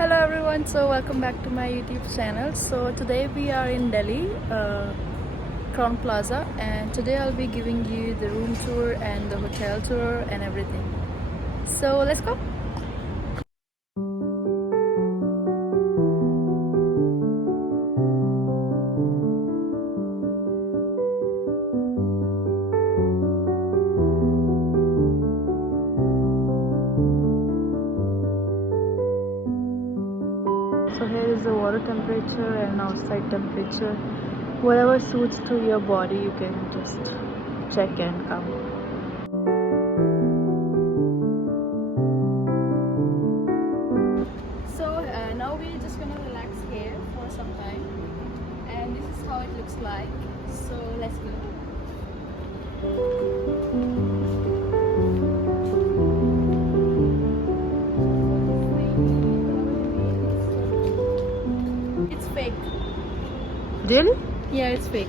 Hello everyone, so welcome back to my YouTube channel. So today we are in Delhi, Crown Plaza, and today I'll be giving you the room tour and the hotel tour and everything. So let's go. So here is the water temperature and outside temperature. Whatever suits to your body, you can just check and come. So now we're just gonna relax here for some time, and this is how it looks like. So let's go. It's fake. Really? Yeah, it's fake.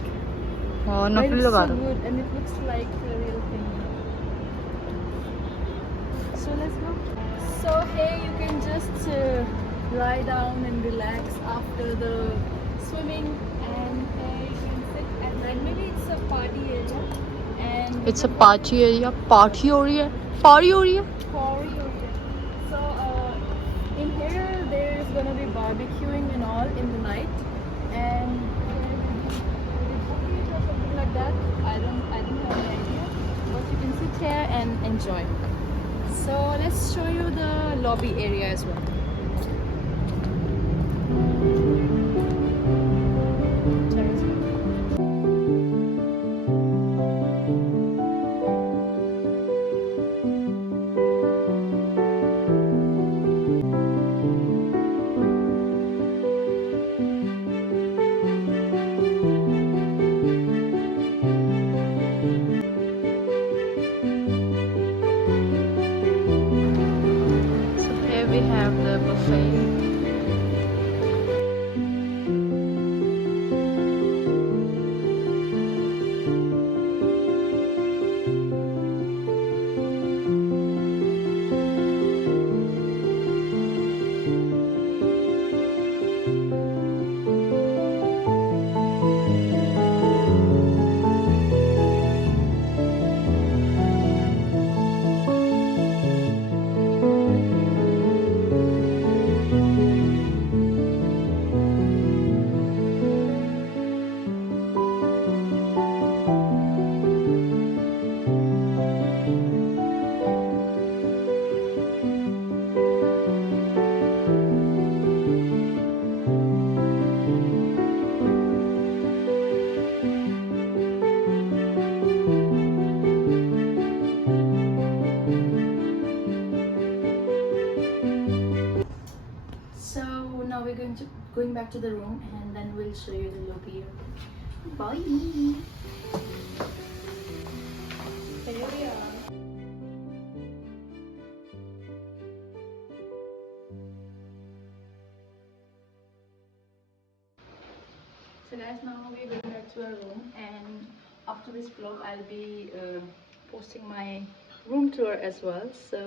Oh, But नकली it's लगा so दो. good and it looks like the real thing. So let's go. So here you can just lie down and relax after the swimming, and here you can sit at night. Maybe it's a party area, and It's a party area. Party हो रही है. Party हो रही है. Party area. So in here there is gonna be barbecuing and all in the night, and or something like that. I don't have any idea, but you can sit here and enjoy. So let's show you the lobby area as well. So here we have the buffet. So now we're going back to the room, and then we'll show you the lobby. Bye. Here we are. So guys, now we're going back to our room, and after this vlog I'll be posting my room tour as well. So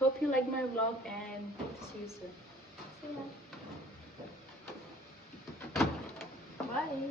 hope you like my vlog, and hope to see you soon. See ya. Bye.